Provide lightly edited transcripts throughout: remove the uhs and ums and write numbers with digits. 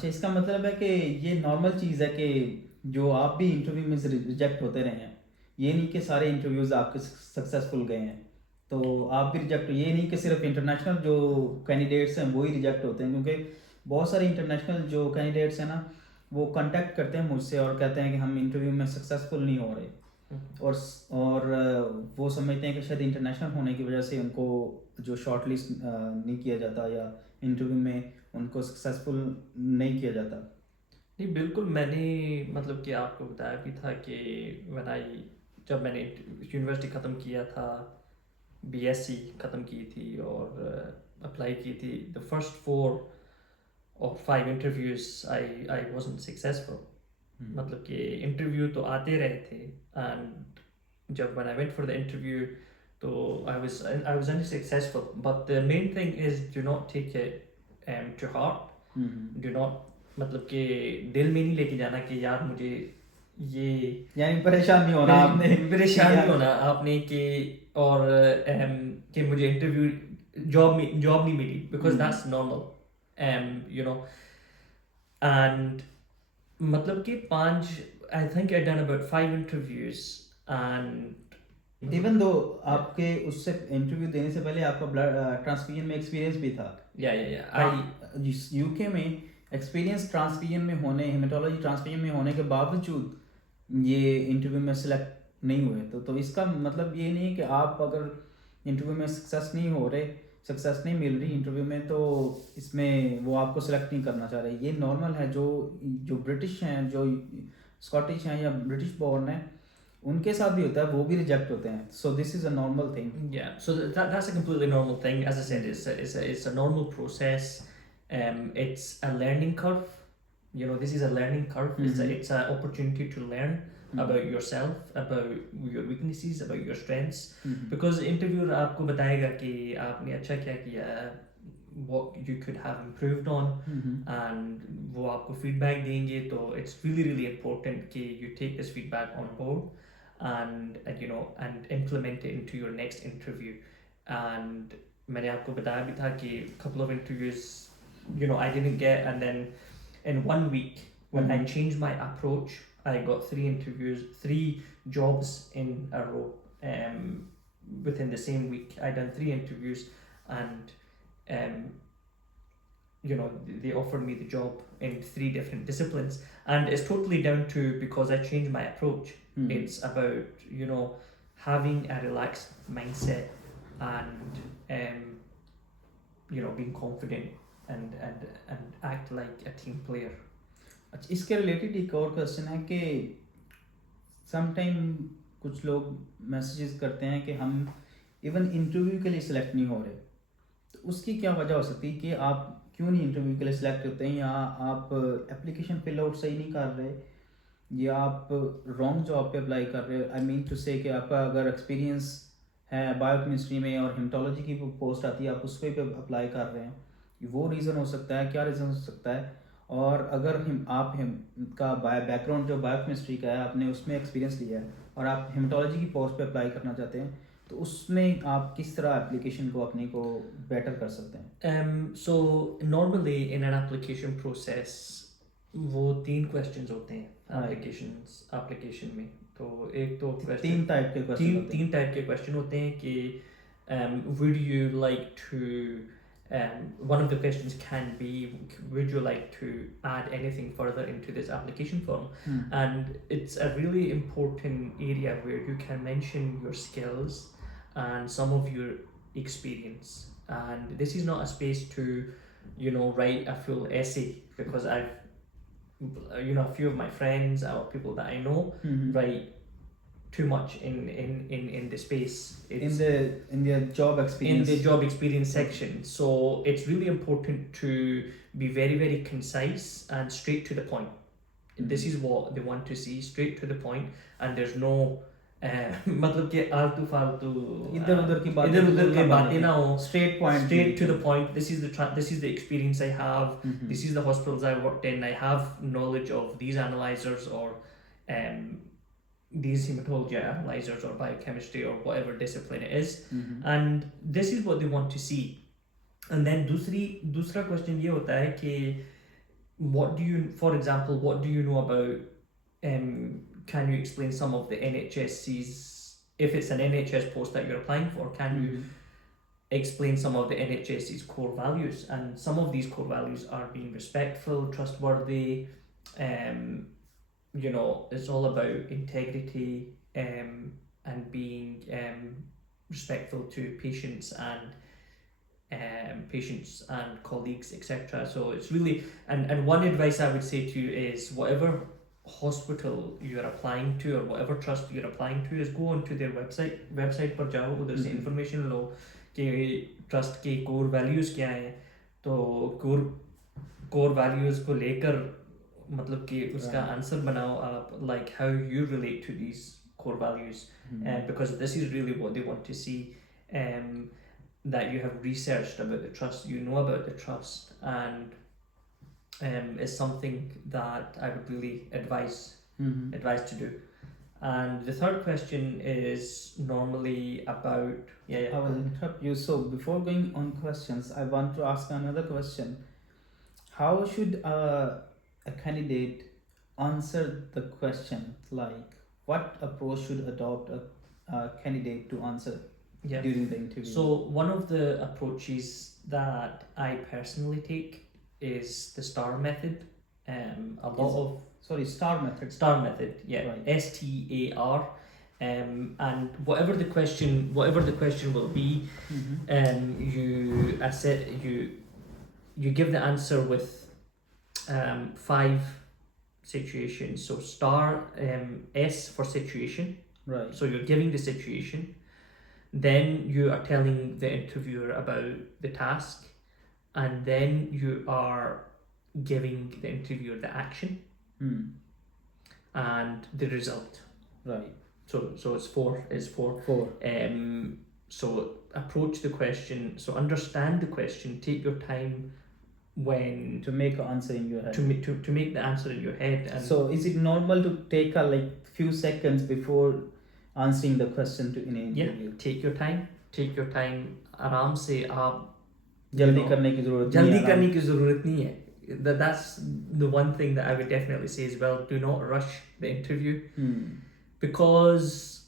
अच्छा, इसका मतलब है कि ये नॉर्मल चीज़ है कि जो आप भी इंटरव्यू में रिजेक्ट होते रहे हैं, ये नहीं कि सारे इंटरव्यूज़ आपके सक्सेसफुल गए हैं, तो आप भी रिजेक्ट, ये नहीं कि सिर्फ इंटरनेशनल जो कैंडिडेट्स हैं वो ही रिजेक्ट होते हैं, क्योंकि बहुत सारे इंटरनेशनल जो कैंडिडेट्स हैं ना, वो कांटेक्ट करते हैं मुझसे और कहते हैं कि हम इंटरव्यू में सक्सेसफुल नहीं हो रहे, और वो समझते हैं कि शायद इंटरनेशनल होने की वजह से उनको जो शॉर्ट लिस्ट नहीं किया जाता या इंटरव्यू में उनको सक्सेसफुल नहीं किया जाता। नहीं बिल्कुल, मैंने मतलब कि आपको बताया भी था कि जब मैंने यूनिवर्सिटी ख़त्म किया था, बीएससी ख़त्म की थी और अप्लाई की थी, the first 4 or 5 interviews I wasn't successful. मतलब कि इंटरव्यू तो आते रहे थे, एंड जब when I went for the interview तो I was unsuccessful, but the main thing is do not take it to heart. Do not, मतलब कि दिल में नहीं लेके जाना कि यार मुझे ये यानी परेशान नहीं होना आपने परेशान नहीं होना आपने कि और कि मुझे इंटरव्यू जॉब नहीं मिली, because that's normal, you know. And मतलब कि 5, I think I done about 5 interviews and even though आपके उससे इंटरव्यू देने से पहले आपका ब्लड ट्रांसफ्यूजन में एक्सपीरियंस भी था। आई यूके में एक्सपीरियंस ट्रांसफ्यूजन में होने, हेमेटोलॉजी ट्रांसफ्यूजन में होने के बावजूद ये इंटरव्यू में सिलेक्ट नहीं हुए, तो इसका मतलब ये नहीं है कि आप अगर इंटरव्यू में सक्सेस नहीं मिल रही इंटरव्यू में, तो इसमें वो आपको सिलेक्ट नहीं करना चाह रहे। ये नॉर्मल है, जो ब्रिटिश हैं, जो स्कॉटिश हैं या ब्रिटिश बॉर्न हैं, उनके साथ भी होता है, वो भी रिजेक्ट होते हैं। So this is a normal thing. Yeah, so that's a completely normal thing. As I said, it's a normal process. It's a learning curve. You know, this is a learning curve. It's an opportunity to learn about yourself, about your weaknesses, about your strengths. Because interviewer आपको बताएगा कि आपने अच्छा क्या किया, what you could have improved on, and वो आपको feedback देंगे। तो it's really important कि you take this feedback on board and you know and implement it into your next interview. And मैंने आपको बताया भी था कि couple of interviews, you know, I didn't get, and then in 1 week when I changed my approach, I got 3 jobs in a row. Within the same week I done 3 interviews, and you know, they offered me the job in 3 different disciplines, and it's totally down to because I changed my approach. It's about, you know, having a relaxed mindset and you know, being confident and act like a team player. अच्छा, इसके related एक और question है कि sometime कुछ लोग messages करते हैं कि हम इवन इंटरव्यू के लिए सिलेक्ट नहीं हो रहे, तो उसकी क्या वजह हो सकती है कि आप क्यों नहीं इंटरव्यू के लिए सिलेक्ट होते हैं, या आप एप्लीकेशन फिल आउट सही नहीं कर रहे, या आप रॉन्ग जॉब पे अप्लाई कर रहे हो। आई मीन टू से कि आपका अगर एक्सपीरियंस है बायोकेमिस्ट्री में और हेमेटोलॉजी की पोस्ट आती है, आप उस पे अप्लाई कर रहे हैं, वो रीज़न हो सकता है। क्या रीज़न हो सकता है? और अगर आप का बैकग्राउंड जो बायोकेमिस्ट्री का है, आपने उसमें एक्सपीरियंस लिया है और आप हेमेटोलॉजी की पोस्ट पे अप्लाई करना चाहते हैं, तो उसमें आप किस तरह एप्लीकेशन को अपने को बेटर कर सकते हैं? So normally in an application process वो 3 questions होते हैं application में। तो एक तो question, 3 टाइप के क्वेश्चन होते हैं। 3 टाइप के क्वेश्चन होते हैं कि would you like to one of the questions can be, would you like to add anything further into this application form? And it's a really important area where you can mention your skills and some of your experience. And this is not a space to, you know, write a full essay, because I've, you know, a few of my friends or people that I know write too much in the space. It's in their job experience. in the job experience section. So it's really important to be very concise and straight to the point. This is what they want to see, straight to the point, and there's no मतलब कि आलतू फालतू इधर उधर की बातें ना हो, straight point, straight to the point. This is the experience I have. This is the hospitals I worked in. I have knowledge of these analyzers or these hematology analyzers or biochemistry or whatever discipline it is. And this is what they want to see. And then दूसरा question ये होता है कि for example, what do you know about, can you explain some of the NHSC's, if it's an NHS post that you're applying for, can you explain some of the NHSC's core values? And some of these core values are being respectful, trustworthy, it's all about integrity, and being respectful to patients and colleagues, etc. So it's really, and one advice I would say to you is, whatever hospital you're applying to or whatever trust you're applying to, is go onto their website पर जाओ, उधर से information लो कि trust के core values क्या हैं. तो core values को लेकर मतलब कि उसका answer बनाओ आप, like how you relate to these core values, because this is really what they want to see, that you have researched about the trust, you know about the trust, and is something that I would really advise to do. And the third question is normally about I will interrupt you. So before going on questions, I want to ask another question. How should a candidate answer the question? Like, what approach should adopt a candidate to answer during the interview? So one of the approaches that I personally take is the STAR method. STAR method. STAR method, yeah, right. STAR. And whatever the question will be, you give the answer with 5 situations. So STAR, S for situation. Right. So you're giving the situation. Then you are telling the interviewer about the task, and then you are giving the interviewer the action and the result. Right. So it's 4. So approach the question. So understand the question. Take your time when to make an answer in your head. To make the answer in your head. And so is it normal to take a few seconds before answering the question to in an interview? Yeah, take your time. आराम से आप जल्दी करने की ज़रूरत नहीं है. That's the one thing that I would definitely say as well. Do not rush the interview, because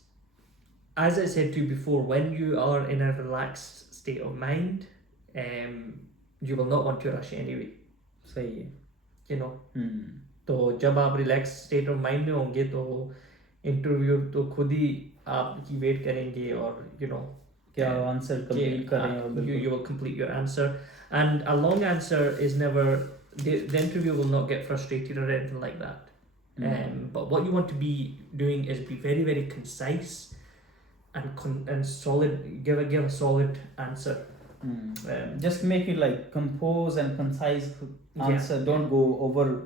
as I said to you before, when you are in a relaxed state of mind, you will not want to rush anyway. सही है. तो जब आप relaxed state of mind में होंगे तो interview तो खुद ही आपकी वेट करेंगे और क्या आंसर कंप्लीट करें. You will complete your answer, and a long answer is never, the interview will not get frustrated or anything like that. But what you want to be doing is be very, very concise and solid. Give a solid answer. Just make it compose and concise answer. Don't go over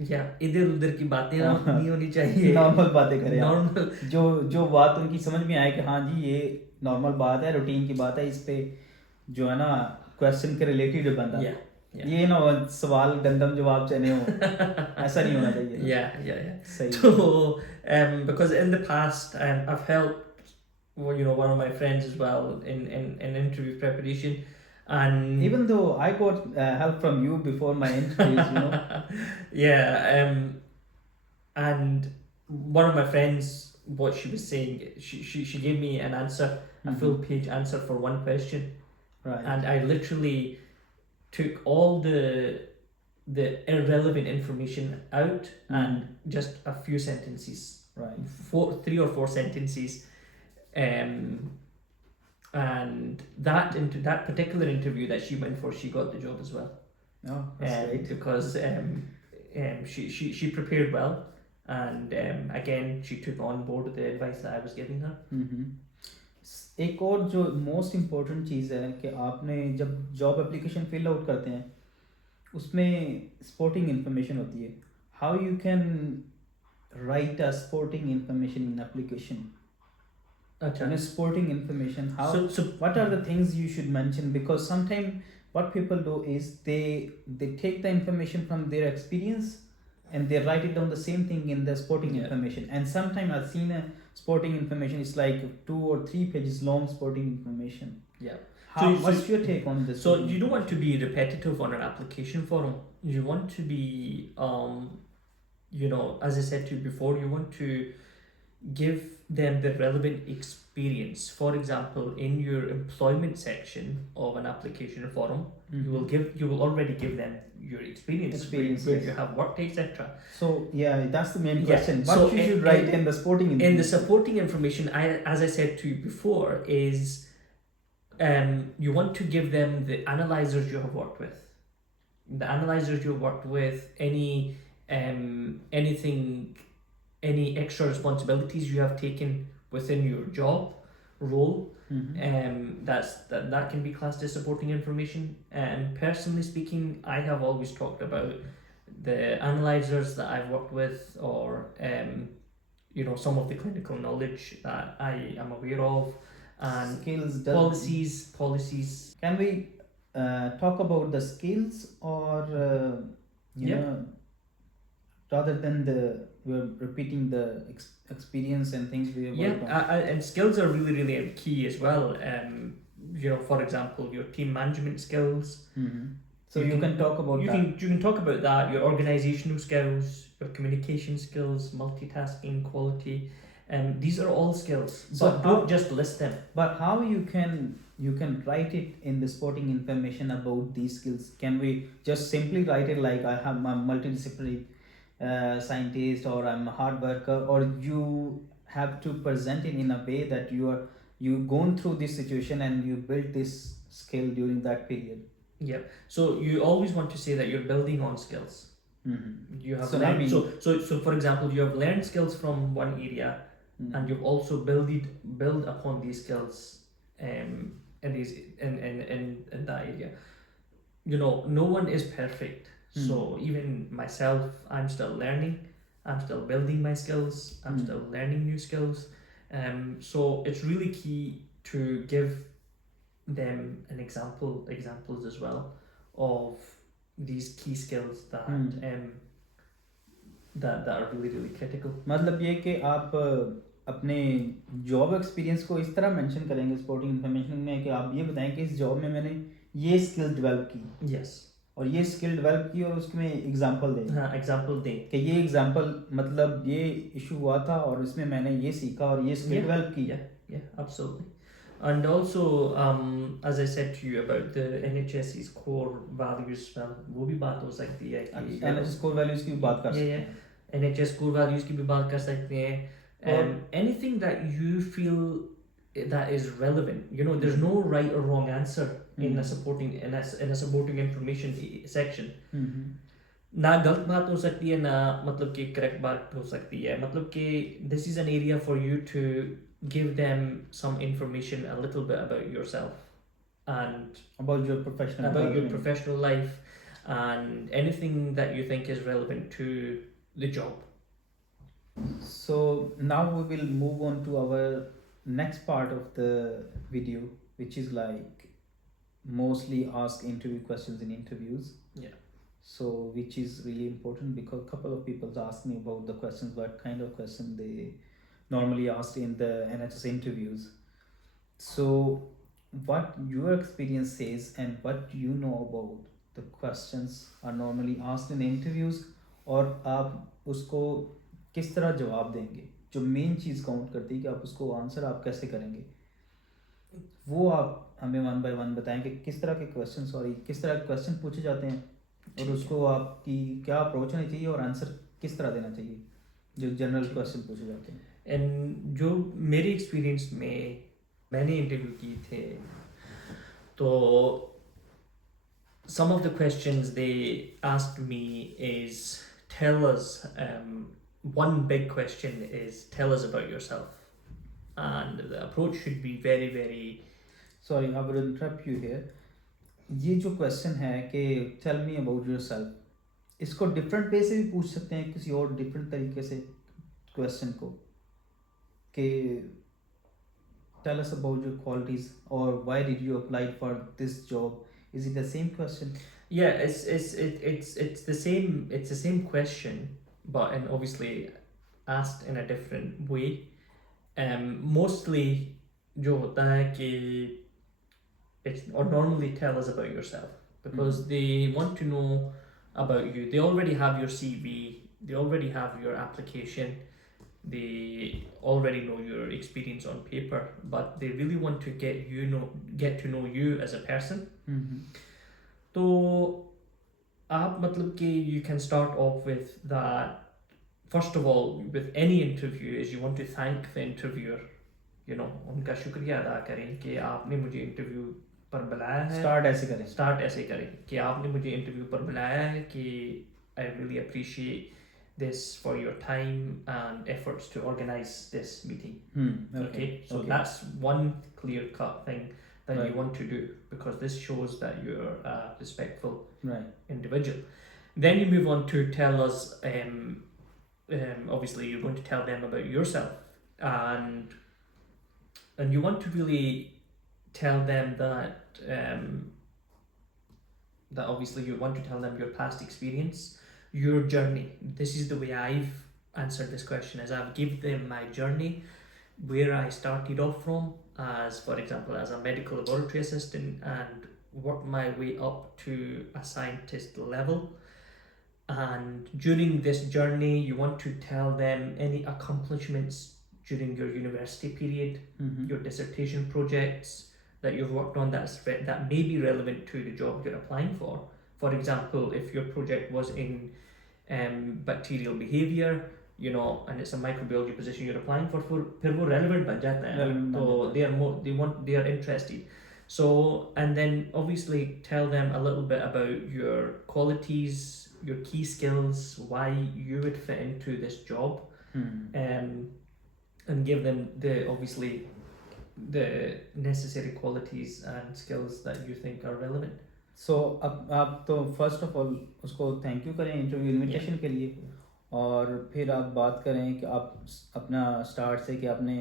इधर उधर की बातें नहीं होनी चाहिए. Normal बातें करें. Normal जो बात उनकी समझ में आए कि हाँ जी ये नॉर्मल बात है, रूटीन की बात है, इस पे जो है ना क्वेश्चन के रिलेटेड बंदा. ये ना सवाल गंदम जवाब चने हो. ऐसा नहीं होना चाहिए. Yeah. So because in the past I've helped one of my friends as well in interview preparation, and even though I got help from you before my interviews, and one of my friends, what she was saying, she gave me an answer, a full page answer for one question, right? And I literally took all the irrelevant information out and just a few sentences, right? 3 or 4 sentences. And that particular interview that she went for, she got the job as well. Oh, that's great. Because she prepared well, and again she took on board the advice that I was giving her. एक और जो most important चीज़ है कि आपने जब job application fill out करते हैं उसमें स्पोर्टिंग इन्फॉर्मेशन होती है. How you can write a sporting information in application? Sporting information, how so what are the things you should mention? Because sometimes what people do is they take the information from their experience and they write it down the same thing in the sporting information. And sometimes I've seen a sporting information, it's like 2 or 3 pages long sporting information. Yeah. What's your take on this? So you don't want to be repetitive on an application form. you want to be, as I said to you before, you want to give them the relevant experience. For example, in your employment section of an application form, you will already give them your experience where yes. you have worked, etc. So yeah, that's the main Yeah, question. What so you should write in the supporting in information? the supporting information, as I said to you before, is you want to give them the analyzers you have worked with, anything, any extra responsibilities you have taken within your job role. That can be classed as supporting information. And personally speaking, I have always talked about the analyzers that I've worked with, or some of the clinical knowledge that I am aware of, and skills. Policies. Can we talk about the skills, or rather than we're repeating the experience and things we have worked on? And skills are really, really key as well. For example, your team management skills. So you can talk about that. You can talk about that. Your organizational skills, your communication skills, multitasking, quality. These are all skills. So but don't just list them. But how you can write it in the supporting information about these skills? Can we just simply write it like I have my multidisciplinary scientist, or I'm a hard worker, or you have to present it in a way that you gone through this situation and you built this skill during that period? Yeah. So you always want to say that you're building on skills. You have learned. So for example, you have learned skills from one area, and you've also build upon these skills in that area. No one is perfect. So even myself, I'm still learning. I'm still building my skills. I'm still learning new skills. So it's really key to give them examples as well of these key skills that that are really, really critical. मतलब ये कि आप अपने job experience को इस तरह mention करेंगे supporting information में कि आप ये बताएं कि इस जॉब में मैंने ये स्किल डेवलप की। यस। और ये स्किल डेवलप की और उसमें एग्जांपल दें। हाँ, एग्जांपल दें कि ये एग्जांपल मतलब ये इशू हुआ था और इसमें मैंने ये सीखा और ये स्किल डेवलप की। Yeah, absolutely. And also, as I said to you about the NHS's core values, वो भी बात हो सकती है कि NHS core values की भी बात कर सकते हैं। NHS core values की भी बात कर सकते हैं। Anything that you feel that is relevant. There's no right or wrong answer in a supporting information section. ना गलत बात हो सकती है, ना मतलब कि करेक्ट बात हो सकती है। मतलब कि this is an area for you to give them some information, a little bit about yourself and about your professional life, and anything that you think is relevant to the job. So now we will move on to our next part of the video, which is like mostly ask interview questions in interviews. So which is really important because a couple of people ask me about the questions, what kind of question they normally asked in the NHS interviews. So what your experience says and what you know about the questions are normally asked in interviews, और आप उसको किस तरह जवाब देंगे, जो main चीज़ count करती है कि आप उसको आंसर आप कैसे करेंगे, वो आप हमें वन बाय वन बताएं कि किस तरह के किस तरह के क्वेश्चन पूछे जाते हैं और उसको आपकी क्या अप्रोच होनी चाहिए और आंसर किस तरह देना चाहिए जो जनरल क्वेश्चन पूछे जाते हैं। एंड जो मेरे एक्सपीरियंस में मैंने इंटरव्यू की थे, तो some of the questions they asked me is tell us, one big question is tell us about yourself, and the approach should be very, very sorry I will interrupt you here. ये जो question है कि tell me about yourself, इसको different way से भी पूछ सकते हैं किसी और डिफरेंट तरीके से क्वेश्चन को कि tell us about your qualities और why did you apply for this job. Is it the same question? Yeah, it's the same question, but and obviously asked in a different way. Mostly जो होता है कि or normally tell us about yourself because they want to know about you. They already have your CV, they already have your application, they already know your experience on paper, but they really want to get to know you as a person. So आप मतलब कि you can start off with that. First of all, with any interview, is you want to thank the interviewer. You know, उनका शुक्रिया अदा करें कि आपने मुझे इंटरव्यू पर बुलाया है. स्टार्ट ऐसे करें कि आपने मुझे इंटरव्यू पर बुलाया है कि I really appreciate this for your time and efforts to organize this meeting. Okay, so that's one clear cut thing that you want to do, because this shows that you're a respectful individual. Then you move on to tell us, obviously you're going to tell them about yourself, and you want to really tell them that that obviously you want to tell them your past experience, your journey. This is the way I've answered this question, as I've given them my journey, where I started off from, as for example as a medical laboratory assistant, and worked my way up to a scientist level. And during this journey you want to tell them any accomplishments during your university period, your dissertation projects that you've worked on that may be relevant to the job you're applying for. For example, if your project was in bacterial behavior, you know, and it's a microbiology position you're applying for फिर वो relevant बन जाता है, तो they are interested. So, and then obviously tell them a little bit about your qualities, your key skills, why you would fit into this job, and give them obviously the necessary qualities and skills that you think are relevant. So अब आप तो first of all उसको thank you करें interview invitation के लिए, और फिर आप बात करें कि आप अपना स्टार्ट से कि आपने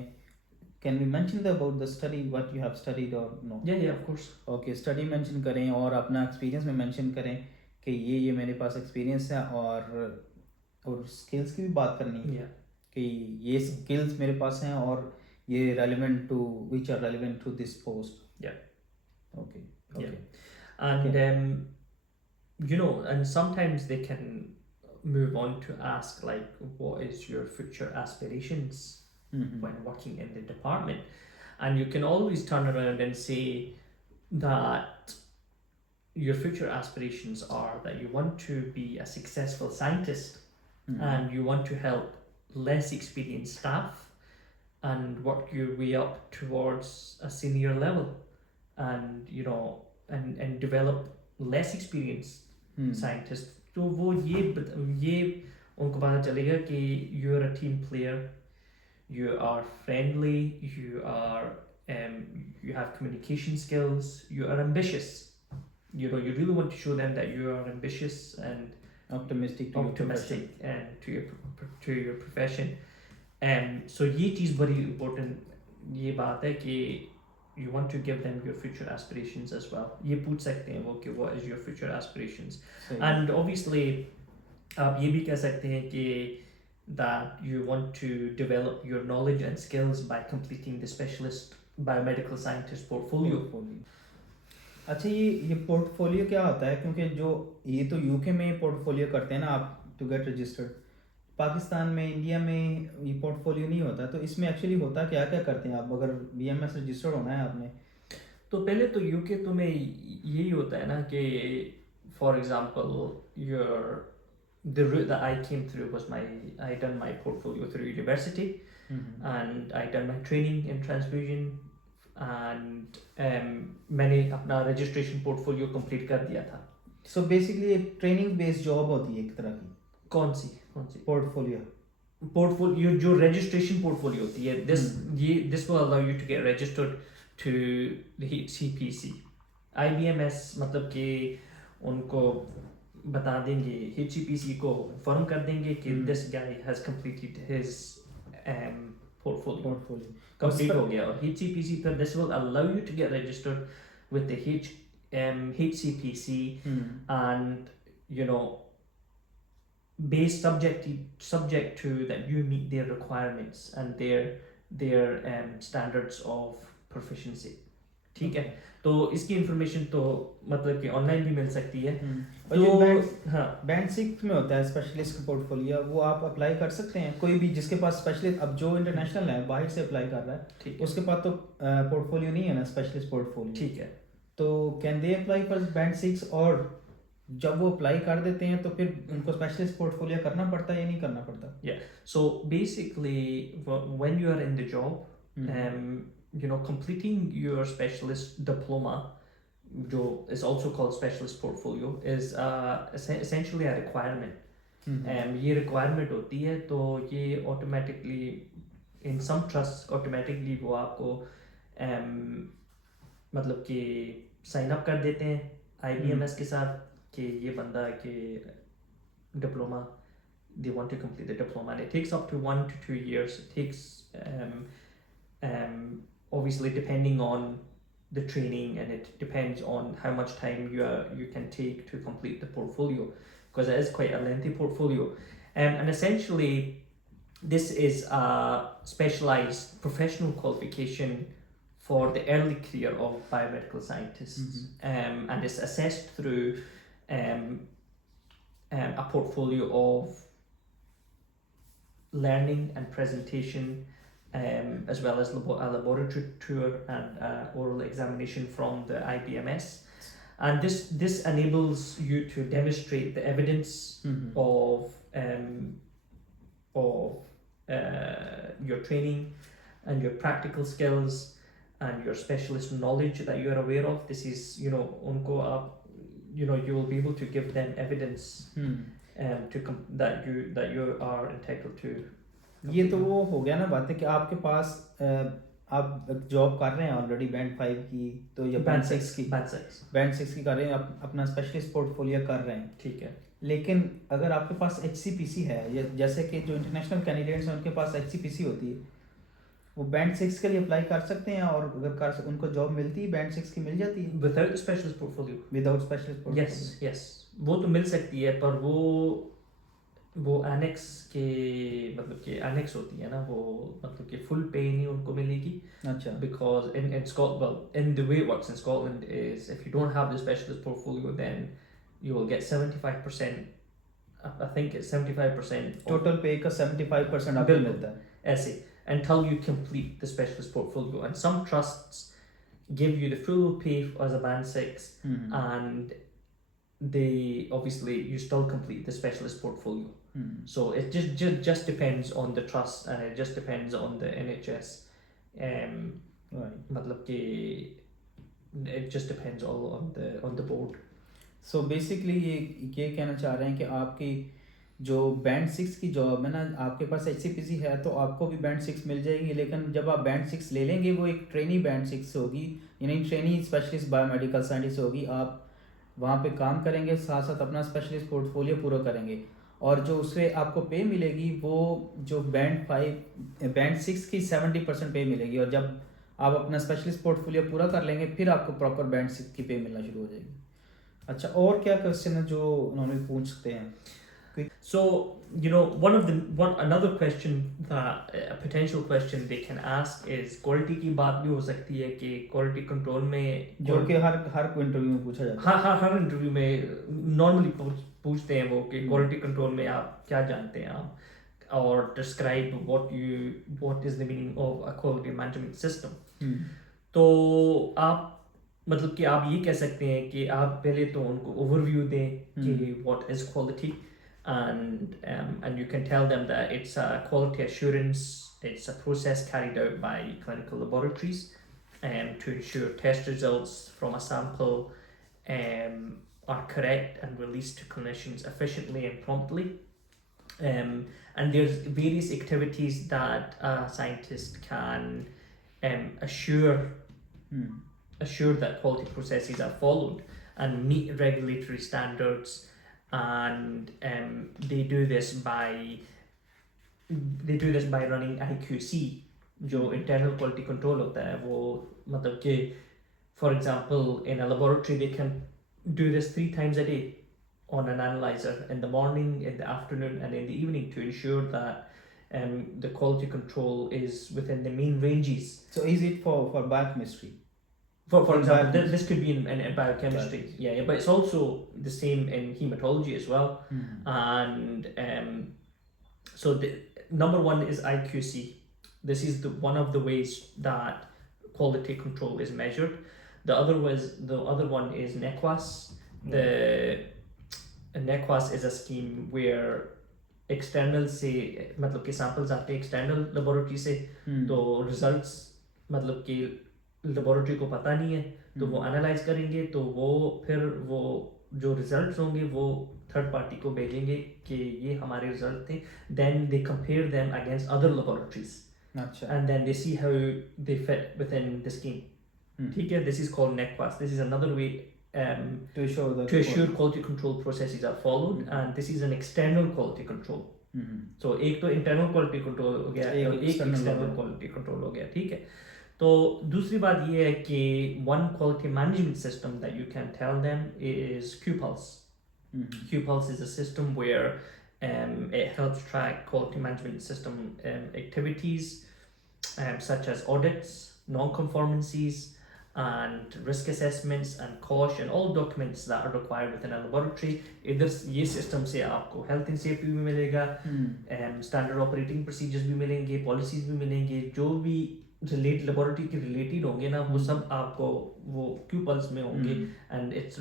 can we mention about the study what you have studied और no. Yeah of course. Okay, study mention करें और अपना एक्सपीरियंस में मेंशन करें कि ये मेरे पास एक्सपीरियंस है, और स्किल्स की भी बात करनी है कि ये स्किल्स मेरे पास हैं और ये relevant to which are relevant to this post. Okay. And you know, and sometimes they can move on to ask like, what is your future aspirations when working in the department, and you can always turn around and say that your future aspirations are that you want to be a successful scientist, and you want to help less experienced staff and work your way up towards a senior level, and you know, and develop less experienced scientists. तो वो ये उनको पता चलेगा कि you're a team player, you are friendly, you have communication skills, you are ambitious. You know, you really want to show them that you are ambitious and optimistic and to your profession. So ये चीज़ बड़ी important ये बात है कि you want to give them your future aspirations as well. ये पूछ सकते हैं वो कि what is your future aspirations. And obviously आप ये भी कह सकते हैं कि that you want to develop your knowledge and skills by completing the specialist biomedical scientist portfolio. अच्छा, ये पोर्टफोलियो क्या होता है? क्योंकि जो ये तो यूके में पोर्टफोलियो करते हैं ना आप टू गेट रजिस्टर्ड, पाकिस्तान में इंडिया में ये पोर्टफोलियो नहीं होता, तो इसमें एक्चुअली होता क्या करते हैं आप? अगर बीएमएस रजिस्टर्ड होना है आपने, तो पहले तो यूके तो में यही होता है ना कि for example the route that I came through was I done my portfolio through university, and I done my training in transfusion, and मैंने अपना registration portfolio complete कर दिया था. So basically एक training based job होती है एक तरह की. कौन सी पोर्टफोलियो जो registration portfolio होती है, this will allow you to get registered to the HCPC. IBMS मतलब कि उनको बता देंगे, HCPC को inform कर देंगे कि this guy has completed his portfolio complete हो गया, और HCPC पर this will allow you to get registered with the HCPC, and you know, based subject to that you meet their requirements and their standards of proficiency. ठीक है, तो इसकी information तो मतलब कि ऑनलाइन भी मिल सकती है। और जो तो हाँ, बैंड 6 में होता है स्पेशलिस्ट का पोर्टफोलियो, वो आप अप्लाई कर सकते हैं कोई भी जिसके पास स्पेशलिस्ट, अब जो इंटरनेशनल है बाहर से अप्लाई कर रहा है, ठीक है, उसके पास तो पोर्टफोलियो नहीं है ना, स्पेशलिस्ट पोर्टफोलियो, ठीक है। तो can they apply for band 6? और जब वो अप्लाई कर देते हैं तो फिर उनको स्पेशलिस्ट पोर्टफोलियो करना पड़ता है या नहीं करना पड़ता? Yeah. So basically, when you are in the job, completing your specialist diploma, जो is also called specialist portfolio, is essentially a requirement. ये requirement होती है, तो ये automatically in some trusts automatically वो आपको मतलब कि sign up कर देते हैं IBMS के साथ कि ये बंदा कि diploma, they want to complete the diploma, and it takes up to 1 to 2 years. It takes obviously depending on the training, and it depends on how much time you can take to complete the portfolio, because it is quite a lengthy portfolio. And essentially this is a specialized professional qualification for the early career of biomedical scientists. And it's assessed through a portfolio of learning and presentation, as well as a laboratory tour and oral examination from the IBMS. And this enables you to demonstrate the evidence of your training and your practical skills and your specialist knowledge that you are aware of. This is, unko aap, you will be able to give them evidence that you are entitled to. ये तो वो हो गया ना बात है कि आपके पास आप जॉब कर रहे हैं ऑलरेडी बैंड 5 की, तो या बैंड 6 की, बैंड 6 की कर रहे हैं, आप अपना स्पेशलिस्ट पोर्टफोलियो कर रहे हैं, ठीक है। लेकिन अगर आपके पास HCPC है, जैसे कि जो इंटरनेशनल कैंडिडेट्स हैं उनके पास HCPC होती है, वो बैंड 6 के लिए अप्लाई कर सकते हैं, और अगर उनको जॉब मिलती है बैंड 6 की मिल जाती है without specialist portfolio? Without specialist portfolio, yes, वो तो मिल सकती है, पर वो एनेक्स के मतलब कि एनेक्स होती है ना, वो मतलब कि फुल पे नहीं उनको मिलेगी। अच्छा, because in Scotland, in the way it works in Scotland is if you don't have the specialist portfolio then you will get 75%, I think it's 75% total pay का 75% आपको मिलता है ऐसे, until you complete the specialist portfolio. And some trusts give you the full pay as a band 6, and they obviously you still complete the specialist portfolio. So it just depends on the trust, and it just depends on the NHS. right. मतलब कि it just depends all on the board. So basically ये कहना चाह रहे हैं कि आपकी जो बैंड 6 की जॉब है ना, आपके पास HCPC है तो आपको भी बैंड 6 मिल जाएगी, लेकिन जब आप बैंड 6 ले लेंगे वो एक ट्रेनी बैंड 6 होगी, यानी ट्रेनी स्पेशलिस्ट बायोमेडिकल साइंटिस्ट होगी। आप वहाँ पे काम करेंगे, साथ साथ अपना स्पेशलिस्ट पोर्टफोलियो पूरा करेंगे, और जो उससे आपको पे मिलेगी वो जो बैंड 6 की 70% पे मिलेगी, और जब आप अपना स्पेशलिस्ट पोर्टफोलियो पूरा कर लेंगे फिर आपको प्रॉपर बैंड 6 की पे मिलना शुरू हो जाएगी। अच्छा, और क्या क्वेश्चन है जो उन्होंने पूछ सकते हैं? So another question that a potential question they can ask is quality की बात भी हो सकती है कि quality control में, जो कि हर इंटरव्यू में पूछा जाता है। हर इंटरव्यू में नॉर्मली पूछते हैं वो कि quality control में आप क्या जानते हैं आप, और describe what is the meaning of a quality management system. तो आप मतलब कि आप ये कह सकते हैं कि आप पहले तो उनको ओवरव्यू दें कि what is quality, and you can tell them that it's a quality assurance, it's a process carried out by clinical laboratories to ensure test results from a sample are correct and released to clinicians efficiently and promptly. And there's various activities that a scientist can assure that quality processes are followed and meet regulatory standards, and they do this by running IQC, जो internal quality control होता है, वो मतलब कि for example in a laboratory they can do this 3 times a day on an analyzer, in the morning, in the afternoon and in the evening, to ensure that the quality control is within the mean ranges. So is it for biochemistry? For In example, biochemistry. this could be in biochemistry. Yeah, but it's also the same in hematology as well. And so the number one is IQC. This is one of the ways that quality control is measured. The other one is NEQUAS. The NEQUAS is a scheme where external से मतलब कि samples आते हैं external laboratory से, तो results मतलब कि laboratory को पता नहीं है, तो वो analyze करेंगे, तो वो फिर वो जो results होंगे वो third party को भेजेंगे कि ये हमारे result थे, then they compare them against other laboratories, and then they see how they fit within the scheme. ठीक है, this is called NEQUAS. This is another way to assure quality control processes are followed, and this is an external quality control. So एक तो internal quality control हो गया और एक external quality control हो गया, ठीक है. तो दूसरी बात ये है कि one quality management system that you can tell them is QPulse. QPulse is a system where it helps track quality management system activities such as audits, non-conformances, and risk assessments and COSH and all documents that are required within a laboratory. इधर ये system से आपको health and safety भी मिलेगा, standard operating procedures भी मिलेंगे, policies भी मिलेंगे, जो भी laboratory के related होंगे ना, वो सब आपको वो QPulse में होंगे. And it's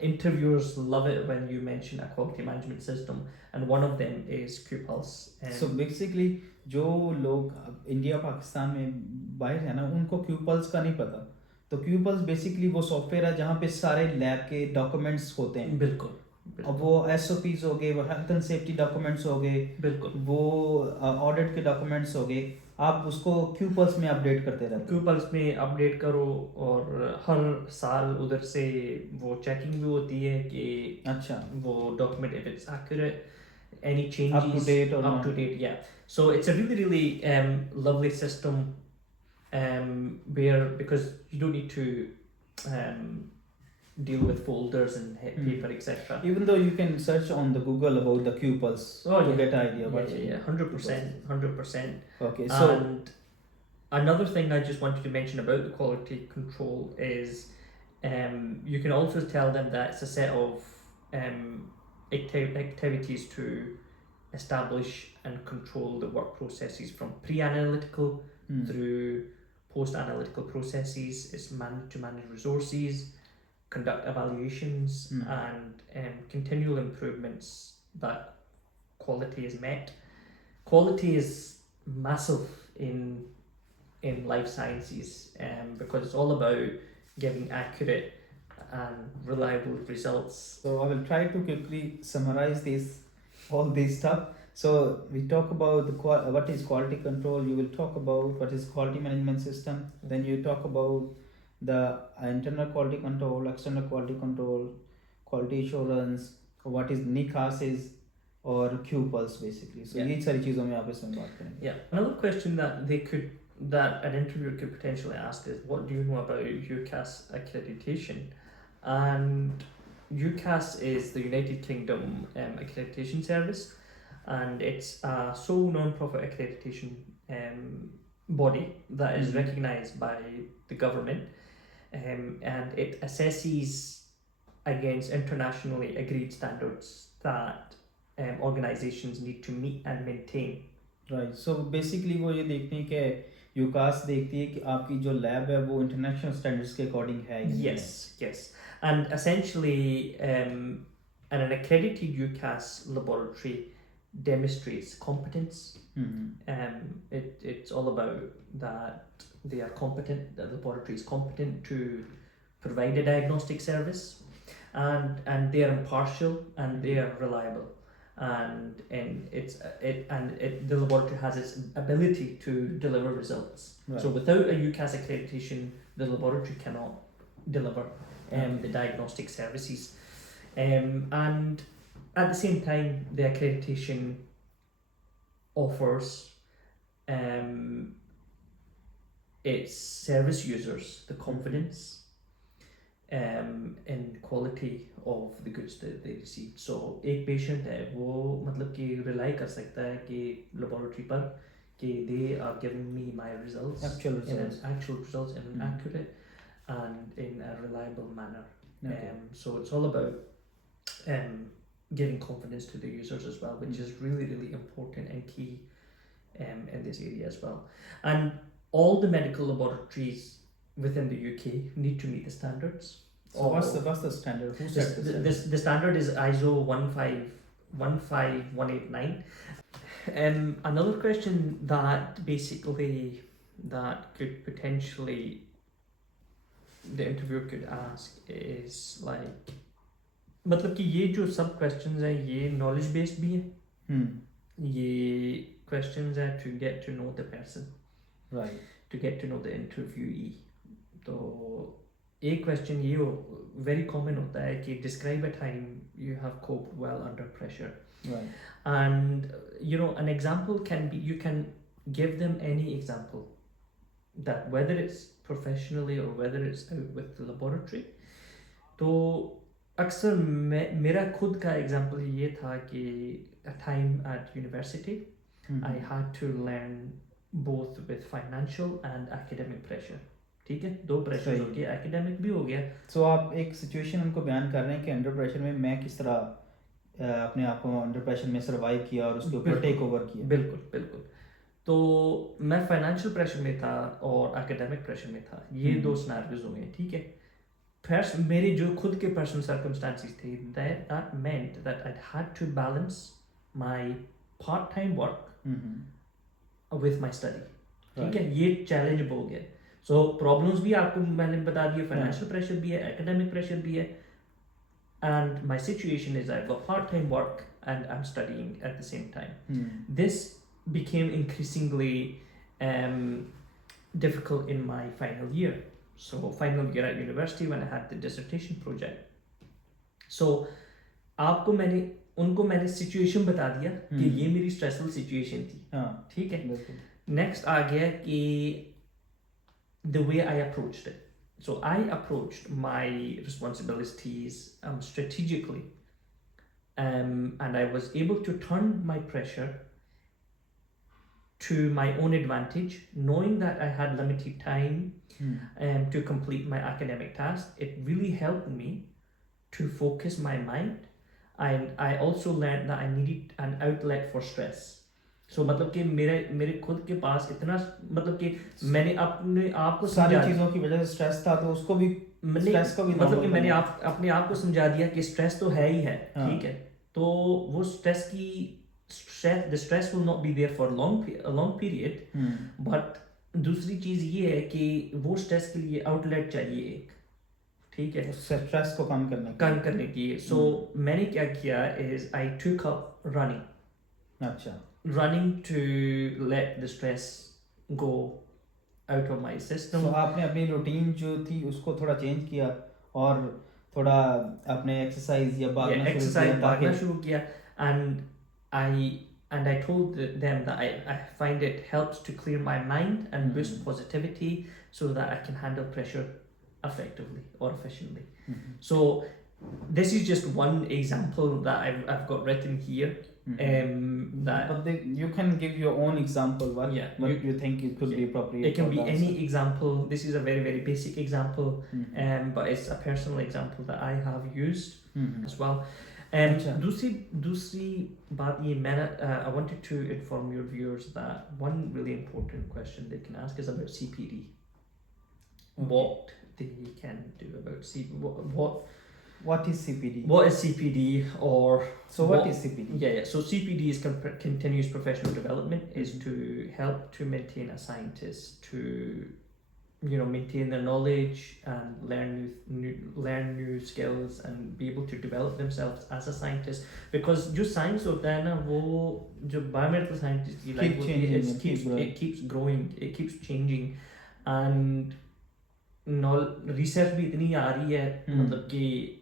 interviewers love it when you mention a quality management system, and one of them is QPulse. So basically जो लोग इंडिया पाकिस्तान में बाहर है ना, उनको QPulse का नहीं पता, तो QPulse बेसिकली वो सॉफ्टवेयर है जहाँ पे सारे लैब के डॉक्यूमेंट्स होते हैं. बिल्कुल. अब वो SOPs हो गए, वो हेल्थ एंड सेफ्टी डॉक्यूमेंट्स हो गए, बिल्कुल, वो ऑडिट के डॉक्यूमेंट्स हो गए, आप उसको QPulse में अपडेट करते रहते हो. QPulse में अपडेट करो और हर साल उधर से वो चेकिंग भी होती है कि अच्छा वो document if it's accurate, any changes up to date or up not. to date. Yeah, so it's a really lovely system where, because you don't need to deal with folders and paper, etc. Even though you can search on the Google about the QPulse to get an idea. Yeah, 100%. Okay, so and another thing I just wanted to mention about the quality control is you can also tell them that it's a set of activities to establish and control the work processes from pre-analytical through post-analytical processes. It's to manage resources, conduct evaluations, and continual improvements that quality is met. Quality is massive in life sciences because it's all about giving accurate and reliable results. So I will try to quickly summarize all this stuff. So we talk about what is quality control. You will talk about what is quality management system. Then you talk about the internal quality control, external quality control, quality assurance, what is NICAS is, or QPulse basically. So ये सारी चीज़ों में आप इसमें बात करेंगे. Yeah. Another question that an interviewer could potentially ask is, what do you know about UCAS accreditation? And UCAS is the United Kingdom accreditation service, and it's a sole non-profit accreditation body that is recognised by the government, and it assesses against internationally agreed standards that organisations need to meet and maintain. Right. So basically वो ये देखते हैं कि UCAS देखती है कि आपकी जो लैब है वो इंटरनेशनल स्टैंडर्ड्स के अकॉर्डिंग है. Yes. And essentially an accredited UCAS laboratory demonstrates competence. It's all about that they are competent, the laboratory is competent to provide a diagnostic service, and they are impartial and they are reliable, and the laboratory has its ability to deliver results. Right. So without a UCAS accreditation, the laboratory cannot deliver the diagnostic services, and at the same time the accreditation offers its service users the confidence in quality of the goods that they receive. So एक patient है वो मतलब कि rely कर सकता है कि laboratory पर कि they are giving me my results, actual results in an accurate and in a reliable manner. Okay. So it's all about giving confidence to the users as well, which is really, really important and key in this area as well. And all the medical laboratories within the UK need to meet the standards. So what's the standard? Who set the standard? The standard is ISO 15189. Another question that basically that could potentially the interviewer could ask is like, मतलब कि ये जो सब questions हैं ये knowledge based भी हैं, ये questions हैं to get to know the person, right, to get to know the interviewee. तो एक question ये very common होता है कि describe a time you have coped well under pressure. right. And you know, an example can be, you can give them any example, that whether it's professionally or whether it's out with the laboratory. तो अक्सर मेरा खुद का example ये था कि a time at university I had to learn both with financial and academic pressure. ठीक है, दो प्रेशर हो गया, academic भी हो गया. So आप एक situation उनको बयान कर रहे हैं कि under pressure में मैं किस तरह अपने आप को under pressure में survive किया और उसके ऊपर take over किया. बिल्कुल बिल्कुल. तो मैं फाइनेंशियल प्रेशर में था और एकेडमिक प्रेशर में था, ये दो सिनेरियोज हुए हैं, ठीक है. फिर मेरे जो खुद के पर्सनल सर्कमस्टेंसेस थे, that meant that I had to balance my part-time work with my study. ठीक है, ये चैलेंज हो गया. सो प्रॉब्लम्स भी आपको मैंने बता दिए, फाइनेंशियल प्रेशर भी है, एकेडमिक प्रेशर भी है. And my situation is I've got part-time work and I'm studying at the same time. This became increasingly difficult in my final year. So final year at university when I had the dissertation project. So आपको मैंने उनको मैंने situation बता दिया कि ये मेरी stressful situation थी, ठीक है. Next आ गया कि the way I approached it. So I approached my responsibilities strategically, and I was able to turn my pressure to my own advantage, knowing that I had limited time to complete my academic task. It really helped me to focus my mind, and I also learned that I needed an outlet for stress. So मतलब कि मेरे खुद के पास इतना, मतलब कि मैंने अपने आप को सारी चीज़ों की वजह से स्ट्रेस था, तो उसको भी स्ट्रेस को भी मतलब कि मैंने अपने आप को समझा दिया कि स्ट्रेस तो है ही है, ठीक है. तो वो स्ट्रेस की the stress will not be there for a long period, but दूसरी चीज़ ये है कि वो स्ट्रेस के लिए आउटलेट चाहिए एक, ठीक है, स्ट्रेस को कम करने की. So मैंने क्या किया is I took up running. अच्छा. Running to let the stress go out of my system. So आपने अपनी रूटीन जो थी उसको थोड़ा चेंज किया और थोड़ा अपने एक्सरसाइज या भागना शुरू किया. And I told them that I find it helps to clear my mind and boost positivity so that I can handle pressure effectively or efficiently. So this is just one example that I've got written here. But you can give your own example. What you think it could be appropriate? It can be any example. This is a very, very basic example, but it's a personal example that I have used as well. दूसरी बात ये I wanted to inform your viewers that one really important question they can ask is about CPD. What they can do about CPD. What is CPD? What is CPD? Or so what is CPD? Yeah. So CPD is continuous professional development. Is to help to maintain a scientist to, you know, maintain their knowledge and learn new skills and be able to develop themselves as a scientist. Because जो science होता है ना, वो जो biomedical scientist की life होती है, it keeps growing, it keeps changing, and research भी इतनी आ रही है, मतलब कि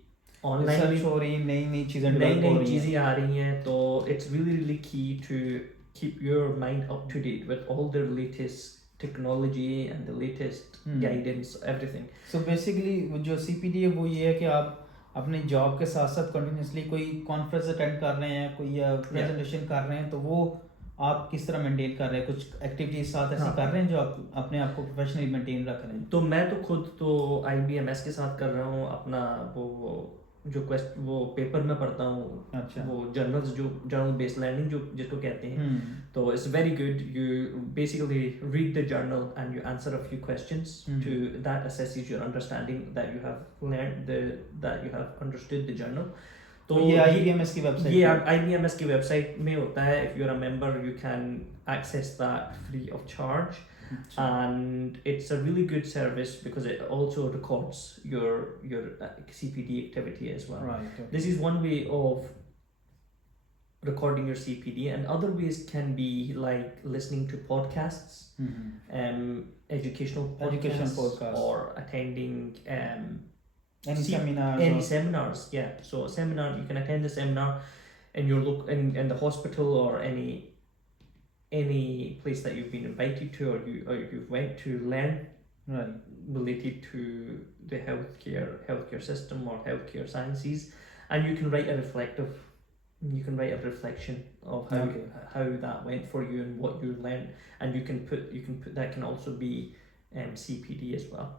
ऑनलाइन हो रही, नई चीजें आ रही हैं. तो it's really key to keep your mind up to date with all the latest technology and the latest guidance, everything. So basically जो CPD है वो ये है कि आप अपने जॉब के साथ साथ कंटिन्यूसली कोई कॉन्फ्रेंस अटेंड कर रहे हैं, कोई प्रेजेंटेशन कर रहे हैं, तो वो आप किस तरह मेंटेन कर रहे हैं, कुछ एक्टिविटीज साथ ऐसे हाँ। कर रहे हैं जो आप अपने आप को प्रोफेशनली मेंटेन रख रहे हैं? तो मैं तो खुद तो IBMS के साथ कर रहा हूँ अपना वो जो वो पेपर में पढ़ता हूँ, अच्छा। वो जर्नल्स जो जर्नल बेस्ड लर्निंग जो जिसको कहते हैं, तो it's very good. You basically read the journal and you answer a few questions to that assesses your understanding that you have learned that you have understood the journal. तो ये IBMS की website ये IBMS की website में होता है. If you are a member you can access that free of charge. And it's a really good service because it also records your CPD activity as well. Right. Okay. This is one way of recording your CPD, and other ways can be like listening to podcasts, educational podcasts, or attending any seminars. Yeah, so a seminar, you can attend a seminar in your in the hospital or any place that you've been invited to, or you've went to learn related to the healthcare system or healthcare sciences, and you can write a reflection of how that went for you and what you learned, and you can put that can also be CPD as well.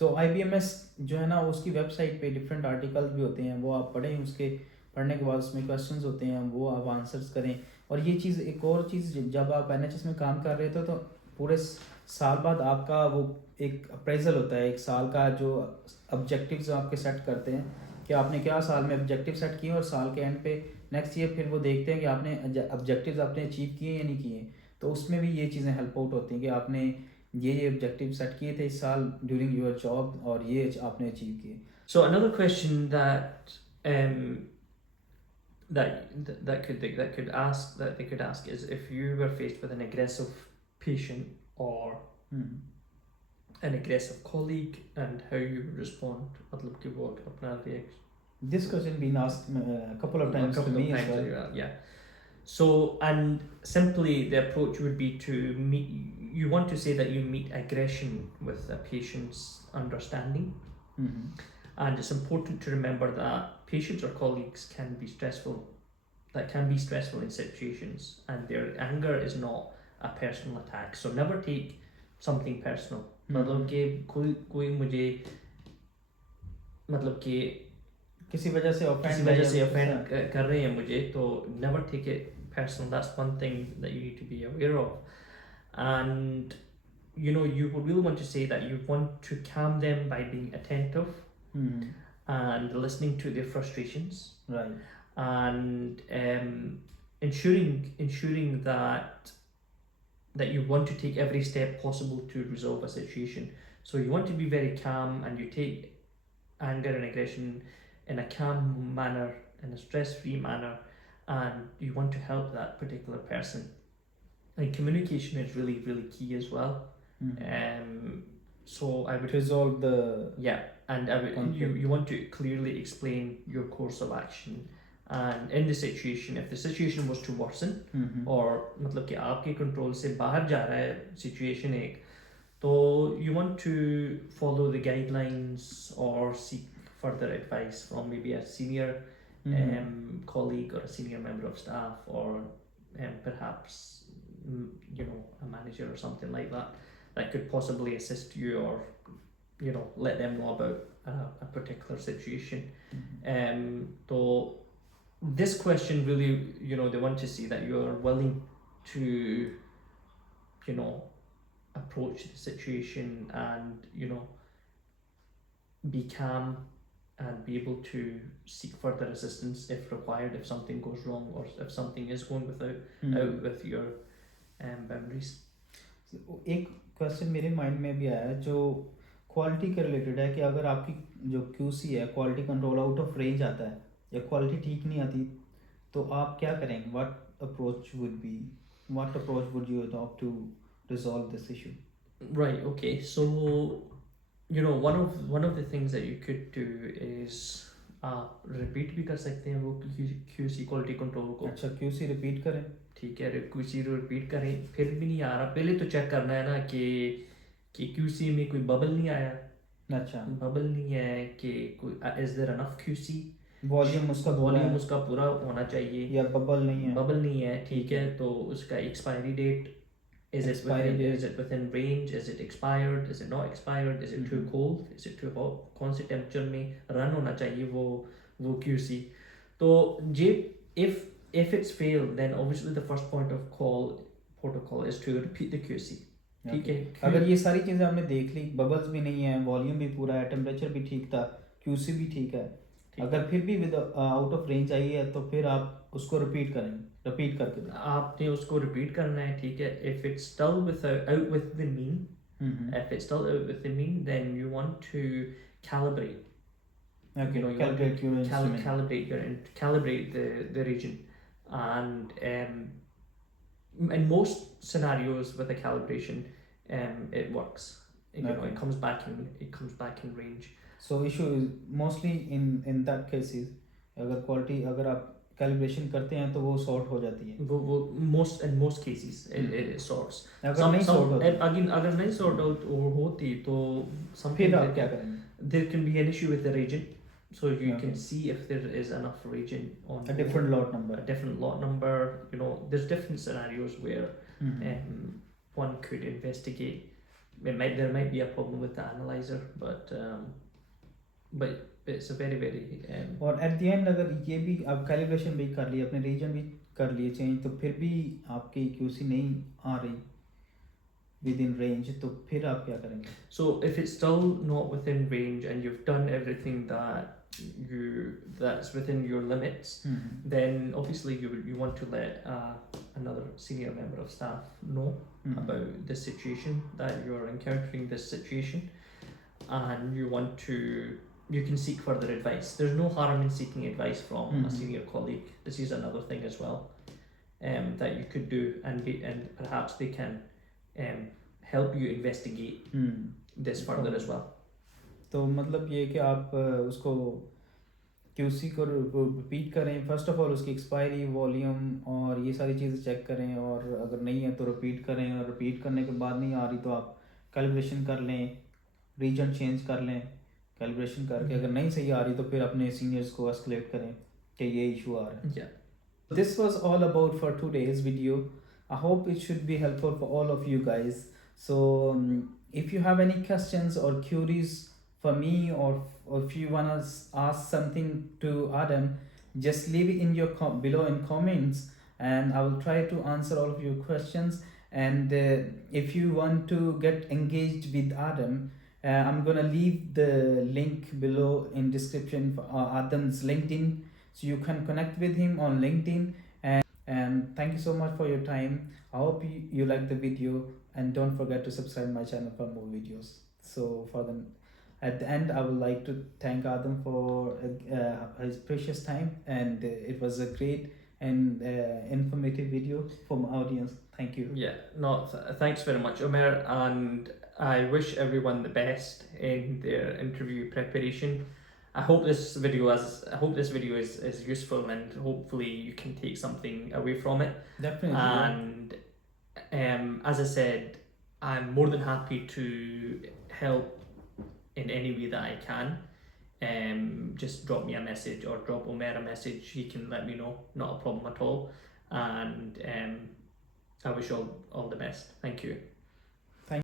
So IBMS जो है ना उसकी website पे different articles भी होते हैं, वो आप पढ़ें, उसके पढ़ने के बाद उसमें क्वेश्चंस होते हैं, वो आप आंसर्स करें. और ये चीज़, एक और चीज़, जब आप NHS में काम कर रहे थे तो पूरे साल बाद आपका वो एक अप्रेजल होता है, एक साल का जो ऑब्जेक्टिव्स आपके सेट करते हैं कि आपने क्या साल में ऑब्जेक्टिव सेट किए, और साल के एंड पे नेक्स्ट ईयर फिर वो देखते हैं कि आपने ऑब्जेक्टिव्स आपने अचीव किए या नहीं किए. तो उसमें भी ये चीज़ें हेल्प आउट होती हैं कि आपने ये ऑब्जेक्टिव सेट किए थे इस साल ड्यूरिंग योर जॉब, और ये आपने अचीव किए. So another question that they could ask is, if you were faced with an aggressive patient or an aggressive colleague, and how you would respond. मतलब कि वो अपना reaction. This question been asked a couple of times to me as well. Yeah. So, and simply the approach would be to meet. You want to say that you meet aggression with the patient's understanding, and it's important to remember that patients or colleagues can be stressful. That can be stressful in situations, and their anger is not a personal attack. So never take something personal. मतलब कि कोई मुझे मतलब कि किसी वजह से offend कर रहे हैं मुझे, तो never take it personal. That's one thing that you need to be aware of. And you would really want to say that you want to calm them by being attentive and listening to their frustrations, right, and ensuring that you want to take every step possible to resolve a situation. So you want to be very calm, and you take anger and aggression in a calm manner, in a stress-free manner, and you want to help that particular person. And communication is really, really key as well. So I would resolve the and you want to clearly explain your course of action, and in the situation, if the situation was to worsen, or मतलब कि आपके control से बाहर जा रहा है situation एक, तो you want to follow the guidelines or seek further advice from maybe a senior colleague or a senior member of staff, or perhaps a manager or something like that could possibly assist you, or let them know about a particular situation. So this question really, they want to see that you are willing to approach the situation and be calm and be able to seek further assistance if required, if something goes wrong, or if something is going out with your boundaries. एक question मेरे mind में भी आया जो quality के related है कि अगर आपकी जो QC है, quality control, out of range आता है या क्वालिटी ठीक नहीं आती, तो आप क्या करेंगे? What approach would you adopt to resolve this issue? Right, okay. So one of the things that you could do is repeat भी कर सकते हैं वो QC क्वालिटी कंट्रोल को. अच्छा, QC रिपीट करें, ठीक है, QC रिपीट करें. फिर भी नहीं आ रहा, पहले तो चेक करना है ना कि QC में कोई बबल नहीं आया. अच्छा, बबल नहीं है कि कोई is there enough QC, volume उसका पूरा वॉल्यूम है उसका पूरा होना चाहिए, या बबल नहीं है, बबल नहीं है, ठीक है, तो उसका expiry date, expiry date, is it within range, is it expired, is it not expired, is it too cold, is it too hot, कौन से टेम्परेचर में रन होना चाहिए वो QC। तो जे if it's failed, then obviously the first point of call protocol is to repeat the QC, ठीक है। अगर ये सारी चीज़ें हमने देख ली, बबल्स भी नहीं है, वॉल्यूम भी पूरा है, टेम्परेचर भी ठीक था, QC भी ठीक है, अगर फिर भी with out of range I है तो फिर आप उसको रिपीट करके दें। आपने उसको रिपीट करना है, ठीक है। If it's still out with the mean, if it's still out with the mean, then you want to calibrate. Okay, You calibrate your instrument. calibrate the region, and in most scenarios with a calibration, it works. You know, it comes back in range. So issue is mostly in that cases, अगर quality अगर आप calibration करते हैं तो वो sort हो जाती है। वो in most cases it sorts. अगर नहीं sort होती, अगर नहीं sort out होती तो फिर आप क्या करेंगे? There can be an issue with the region, so you can see if there is enough region on a different lot number. A different lot number. You know, there's different scenarios where one could investigate. There might be a problem with the analyzer, but it's a very और at the end अगर ये भी आप calibration भी कर लिए, अपने region भी कर लिए change, तो फिर भी आपकी QC नहीं आ रही within range, तो फिर आप क्या करेंगे? So if it's still not within range and you've done everything that's within your limits, then obviously you want to let another senior member of staff know about the situation, that you're encountering this situation, and you can seek further advice. There's no harm in seeking advice from a senior colleague. This is another thing as well, that you could do, and perhaps they can help you investigate this further as well. तो मतलब ये कि आप उसको QC को repeat करें, first of all उसकी expiry, volume और ये सारी चीज़ें चेक करें, और अगर नहीं है तो रिपीट करें, और रिपीट करने के बाद नहीं आ रही तो आप कैलिब्रेशन कर लें, रीजन चेंज कर लें, कैलिब्रेशन करके अगर नहीं सही आ रही तो फिर अपने सीनियर्स को एस्केलेट करें कि ये इशू आ रहा है। This was all about for today's video. I hope it should be helpful for all of you guys. So if you have any questions or queries for me, or if you want to ask something to Adam, just leave it in your below in comments, and I will try to answer all of your questions. And if you want to get engaged with Adam, I'm gonna leave the link below in description for Adam's LinkedIn, so you can connect with him on LinkedIn. And thank you so much for your time. I hope you like the video, and don't forget to subscribe my channel for more videos. So at the end, I would like to thank Adam for his precious time, and it was a great and informative video for my audience. Thank you. Yeah, no, thanks very much, Omer, and I wish everyone the best in their interview preparation. I hope this video is useful, and hopefully you can take something away from it. Definitely. And as I said, I'm more than happy to help in any way that I can. Just drop me a message or drop Omer a message. He can let me know. Not a problem at all. And I wish you all the best. Thank you.